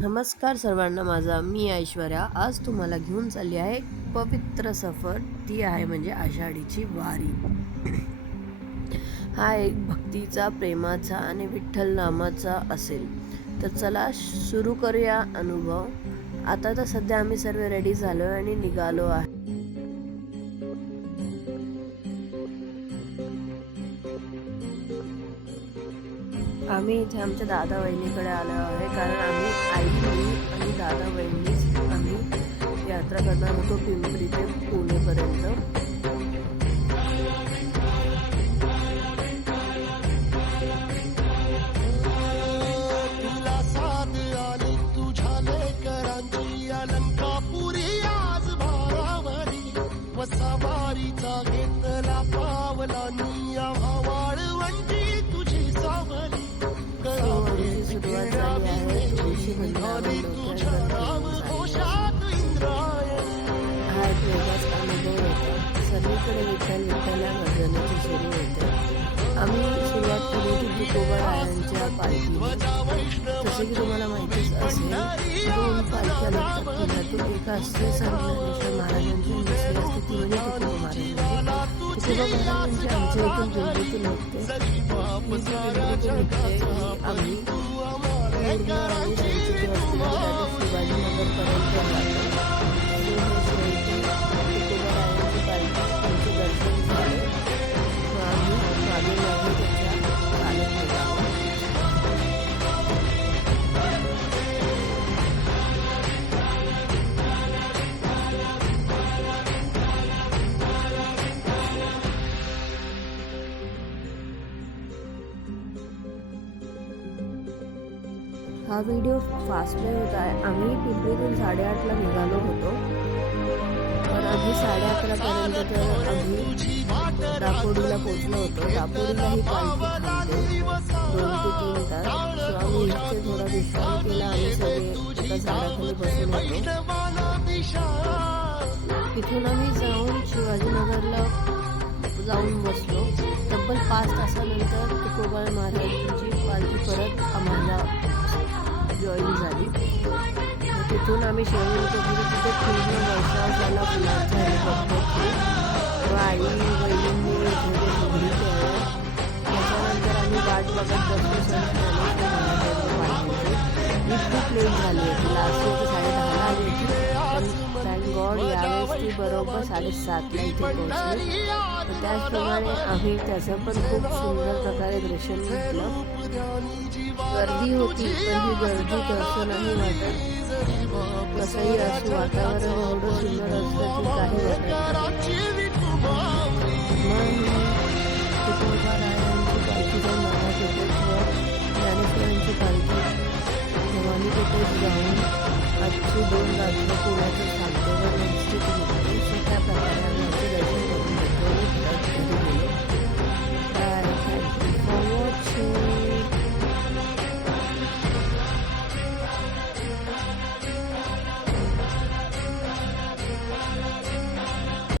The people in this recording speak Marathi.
नमस्कार सर्वांना, मी ऐश्वर्या आज तुम्हाला घेऊन चालली आहे एक पवित्र सफर. ती आहे म्हणजे आषाढीची वारी. हा एक भक्तीचा, प्रेमाचा आणि विठ्ठल नामाचा असेल. तर चला सुरू करूया अनुभव. आता तर सध्या आम्ही सर्व रेडी झालो आणि निघालो आहे. आम्ही इथे आमच्या दादा वहिनीकडे आलो आहे, कारण आम्ही आई, मी आणि दादा वहिनीच आम्ही यात्रा करणार होतो पिंपरी ते पुणेपर्यंत. सवारीचा घेतला पावला निया वाळवंटी तुझी सावली सुरुवात झाली आहे तुळशी तुझ्या नाव घोषात इंद्रायण. हा एक वेगळाच अनुभव होता. सगळीकडे विठ्ठल विठ्ठल या भजनाची सुरू होते. आम्ही सुरुवात केली होती तुकोबारायांच्या पालखीने. जसे की तुम्हाला माहितीच असेल, 2 पालख्या लागतात पुण्यातून. एका असते संत महाराजांची, दुसरी असते ती म्हणजे तुकोबा महाराजांची. तुकोबा महाराजांची आमच्या इथून पिंपरीतून निघते. पिंपरीतून निघते आम्ही पूर्ण आणि त्यांची जी असते शिवाजीनगरपर्यंत जातो. तुकोबारायांची पालखी त्यांचे दर्शन झाले. आम्ही मागे मागे त्याच्या चालत निघालो. हा व्हिडिओ फास्टवे होत आहे. आम्ही पिंपरीतून 8:30ला निघालो होतो, पण आम्ही 11:30पर्यंत तर आम्ही दापोडीला पोचलो होतो. दापोडीला ही पालखी थांबते 2 ते 3 तास. सो आम्ही इथे थोडा विश्राम केला आणि सगळे एका झाडाखाली बसून होतो. तिथून आम्ही जाऊन शिवाजीनगरला जाऊन बसलो. तब्बल 5 तासानंतर तुकोबा महाराजांची पालखी परत आम्हाला जॉईन झाली. तिथून आम्ही शिवाजीनगरमध्ये तिथे पूर्ण वर्षाला फुलांचा हेलिकॉप्टर तेव्हा आई वहिनींनी थोडी उघडी केलं. त्याच्यानंतर आम्ही वाट बघत बसलो मी खूप लेट झाली होती. लास्ट इयर 10:30ला आली होती, पण थँक गॉड यावेळेस ती बरोबर 7:30ला इथे पोहोचली. त्याचप्रमाणे आम्ही त्याचं पण खूप सुंदर प्रकारे दर्शन घेतलं. गर्दी होती, पण ही गर्दी तसं नाही वाटत. कसंही असं वातावरण एवढं सुंदर असतं की काही वाटत. तुकोबारायांची पालखी जाऊन महाराज ज्ञानेश्वरांची पालखी भवानी पेठेत जाऊन आजची 2 रात्र पुण्याचं सांगतेवर स्थिती होती. त्या प्रकारे आम्ही